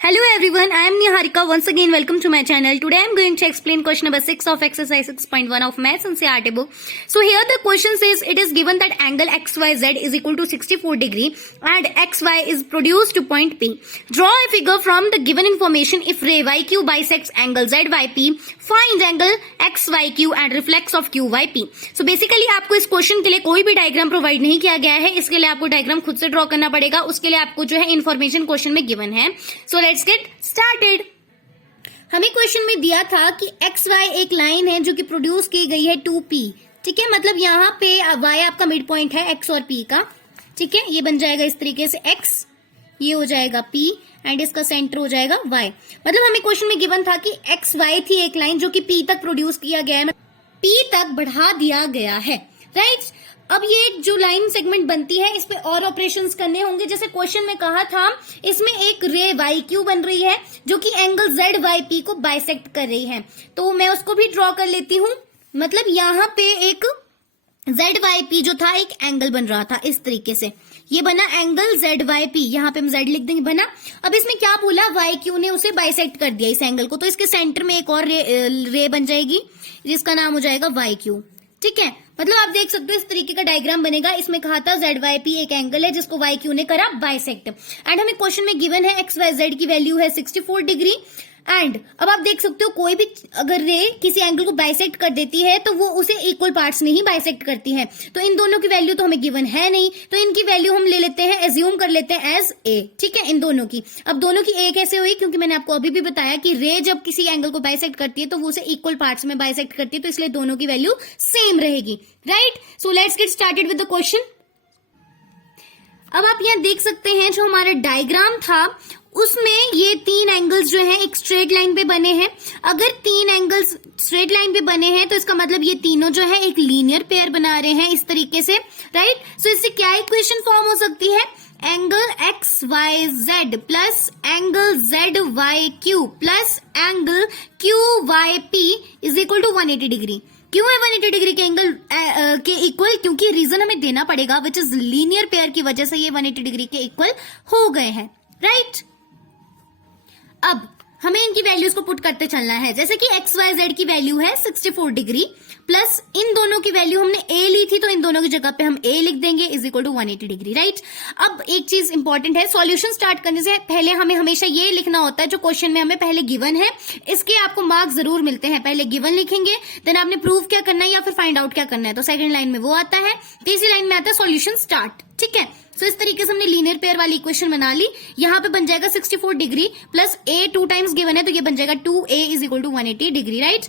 Hello everyone, I am Niharika. Once again, welcome to my channel. Today I am going to explain question number 6 of exercise 6.1 of Maths NCERT book. So here the question says it is given that angle XYZ is equal to 64 degree and XY is produced to point P. Draw a figure from the given information if ray YQ bisects angle ZYP, find angle XYQ and reflex of QYP. So basically आपको इस question के लिए कोई भी diagram provide नहीं किया गया है, इसके लिए आपको डायग्राम खुद से ड्रॉ करना पड़ेगा. उसके लिए आपको जो है इन्फॉर्मेशन क्वेश्चन में गिवन है. So let's get started. हमें क्वेश्चन में दिया था कि एक्स वाई एक लाइन है जो कि प्रोड्यूस की गई है 2P. ठीक है, मतलब यहाँ पे y आपका मिड पॉइंट है x और p का. ठीक है, ये बन जाएगा इस तरीके से x, ये हो जाएगा p एंड इसका सेंटर हो जाएगा y. मतलब हमें क्वेश्चन में गिवन था कि एक्स वाई थी एक लाइन जो कि p तक प्रोड्यूस किया गया है, p तक बढ़ा दिया गया है. राइट, अब ये जो लाइन सेगमेंट बनती है इस पे और ऑपरेशंस करने होंगे. जैसे क्वेश्चन में कहा था इसमें एक रे YQ बन रही है जो कि एंगल ZYP को बाइसेक्ट कर रही है, तो मैं उसको भी ड्रॉ कर लेती हूँ. मतलब यहाँ पे एक ZYP जो था एक एंगल बन रहा था इस तरीके से, ये बना एंगल ZYP, यहाँ पे हम Z लिख देंगे बना. अब इसमें क्या बोला, YQ ने उसे बाइसेक्ट कर दिया इस एंगल को, तो इसके सेंटर में एक और रे बन जाएगी जिसका नाम हो जाएगा YQ. ठीक है, मतलब आप देख सकते हो इस तरीके का डायग्राम बनेगा. इसमें कहा था ZYP एक एंगल है जिसको YQ ने करा बाइसेक्ट एंड हमें क्वेश्चन में गिवन है XYZ की वैल्यू है 64 डिग्री. एंड अब आप देख सकते हो कोई भी अगर रे किसी एंगल को बाइसेक्ट कर देती है तो वो उसे इक्वल पार्ट्स में ही बाइसेक्ट करती है. तो इन दोनों की वैल्यू तो हमें गिवन है नहीं, तो इनकी वैल्यू हम ले लेते हैं, एज्यूम कर लेते हैं एज A. ठीक है, इन दोनों की. अब दोनों की A कैसे हुई, क्योंकि मैंने आपको अभी भी बताया कि रे जब किसी एंगल को बाइसेक्ट करती है तो वो उसे इक्वल पार्ट्स में बाइसेक्ट करती है, तो इसलिए दोनों की वैल्यू सेम रहेगी. Right, so let's get started with the question. अब आप यहाँ देख सकते हैं जो हमारा डायग्राम था उसमें ये तीन एंगल्स जो हैं एक स्ट्रेट लाइन पे बने हैं. अगर तीन एंगल्स स्ट्रेट लाइन पे बने हैं तो इसका मतलब ये तीनों जो है एक लीनियर पेयर बना रहे हैं इस तरीके से. राइट, सो इससे क्या इक्वेशन फॉर्म हो सकती है, angle XYZ plus angle ZYQ plus angle QYP is equal to 180 degree. क्यों है 180 डिग्री के एंगल के इक्वल, क्योंकि रीजन हमें देना पड़ेगा विच इज लीनियर पेयर की वजह से ये 180 डिग्री के इक्वल हो गए हैं. राइट, अब हमें इनकी वैल्यूज को पुट करते चलना है. जैसे कि XYZ की वैल्यू है 64 डिग्री प्लस इन दोनों की वैल्यू हमने A ली थी तो इन दोनों की जगह पे हम A लिख देंगे is equal to 180 degree. Right, अब एक चीज इंपॉर्टेंट है, सॉल्यूशन स्टार्ट करने से पहले हमें हमेशा ये लिखना होता है जो क्वेश्चन में हमें पहले गिवन है, इसके आपको मार्क्स जरूर मिलते हैं. पहले गिवन लिखेंगे, देन आपने प्रूव क्या करना है या फिर फाइंड आउट क्या करना है, तो सेकंड लाइन में वो आता है, तीसरी लाइन में आता है सॉल्यूशन स्टार्ट. ठीक है, सो इस तरीके से हमने लीनियर पेयर वाली इक्वेशन बना ली. यहाँ पे बन जाएगा 64 degree plus A 2 times given है तो ये बन जाएगा 2A is equal to 180 degree. Right,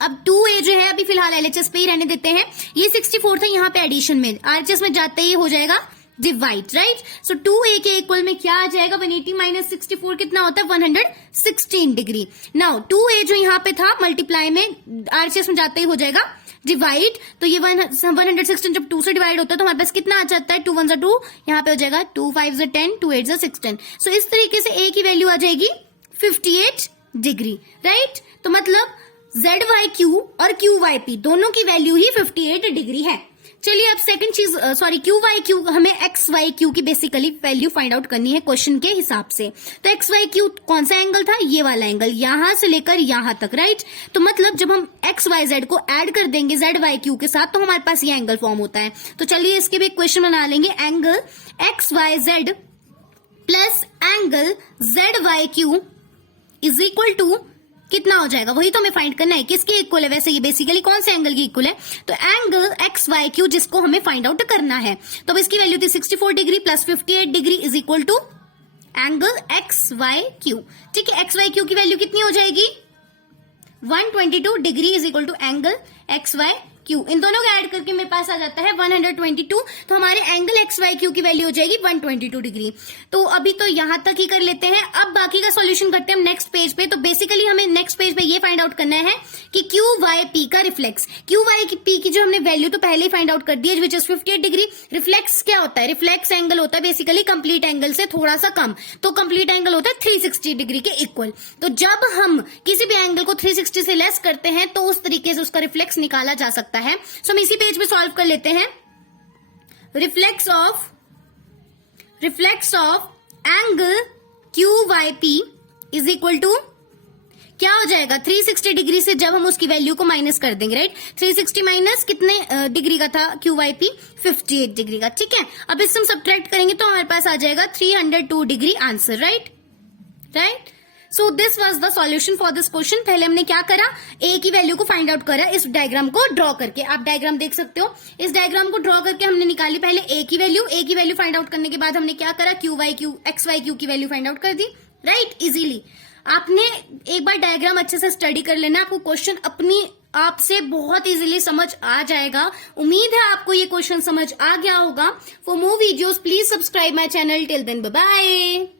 अब 2A जो है अभी फिलहाल LHS पे ही रहने देते हैं, ये 64 था यहाँ पे एडिशन में, RHS में जाते ही हो जाएगा डिवाइड. राइट, सो 2A के इक्वल में क्या आ जाएगा, 180 माइनस 64 कितना होता है 116 डिग्री. नाउ 2A जो यहाँ पे था मल्टीप्लाई में RHS में जाते ही हो जाएगा डिवाइड, तो ये 116 जब 2 से डिवाइड होता है तो हमारे पास कितना आ जाता है, 2 1 2, यहाँ पे हो जाएगा 2 5 10, 2 8 16. सो इस तरीके से A की वैल्यू आ जाएगी 58 डिग्री. राइट, तो मतलब ZYQ और QYP दोनों की वैल्यू ही 58 डिग्री है. चलिए अब सेकंड चीज, सॉरी QYQ, हमें XYQ की बेसिकली वैल्यू फाइंड आउट करनी है क्वेश्चन के हिसाब से. तो XYQ कौन सा एंगल था, ये वाला एंगल, यहां से लेकर यहां तक. राइट, तो मतलब जब हम XYZ को ऐड कर देंगे ZYQ के साथ तो हमारे पास ये एंगल फॉर्म होता है. तो चलिए इसके भी इक्वेशन बना लेंगे, angle XYZ plus angle ZYQ is equal to कितना हो जाएगा, वही तो हमें फाइंड करना है, किसके इक्वल है. वैसे ये बेसिकली कौन से एंगल की इक्वल है, तो एंगल XYQ जिसको हमें फाइंड आउट करना है. तो अब इसकी वैल्यू थी 64 degree plus 58 degree is equal to angle XYQ. ठीक है, XYQ की वैल्यू कितनी हो जाएगी 122 degree is equal to angle XYQ. इन दोनों को ऐड करके मेरे पास आ जाता है 122, तो हमारे एंगल XYQ की वैल्यू हो जाएगी 122 डिग्री. तो अभी तो यहां तक ही कर लेते हैं. अब बाकी का सॉल्यूशन करते हैं हम नेक्स्ट पेज पे. तो बेसिकली हमें नेक्स्ट पेज पे ये फाइंड आउट करना है कि QYP का रिफ्लेक्स, QYP की जो हमने वैल्यू तो पहले ही फाइंड आउट कर दी है विच इज 58 डिग्री. रिफ्लेक्स क्या होता है, रिफ्लेक्स एंगल होता है बेसिकली कंप्लीट एंगल से थोड़ा सा कम, तो कंप्लीट एंगल होता है 360 डिग्री के इक्वल. तो जब हम किसी भी एंगल को 360 से लेस करते हैं तो उस तरीके से उसका रिफ्लेक्स निकाला जा सकता है. सो हम इसी पेज पे सॉल्व कर लेते हैं. Reflex of angle QY Y P is equal to क्या हो जाएगा 360 डिग्री से जब हम उसकी वैल्यू को माइनस कर देंगे, राइट। 360 माइनस कितने डिग्री का था क्यू वाई पी, 58 डिग्री का, ठीक है। अब इससे हम सब्ट्रैक्ट करेंगे तो हमारे पास आ जाएगा 302 degree answer, right. So this was the solution for this question. पहले हमने क्या करा, ए की वैल्यू को फाइंड आउट करा इस डायग्राम को ड्रॉ करके। आप डायग्राम देख सकते हो, इस डायग्राम को ड्रॉ करके हमने निकाली पहले ए की वैल्यू फाइंड आउट करने के बाद हमने क्या करा, एक्स वाई क्यू की वैल्यू फाइंड आउट कर दी, राइट, इजीली। आपने एक बार डायग्राम अच्छे से स्टडी कर लेना, आपको क्वेश्चन अपनी आप से बहुत इजीली समझ आ जाएगा। उम्मीद है आपको ये क्वेश्चन समझ आ गया होगा। For more videos please subscribe my channel. Till then bye bye.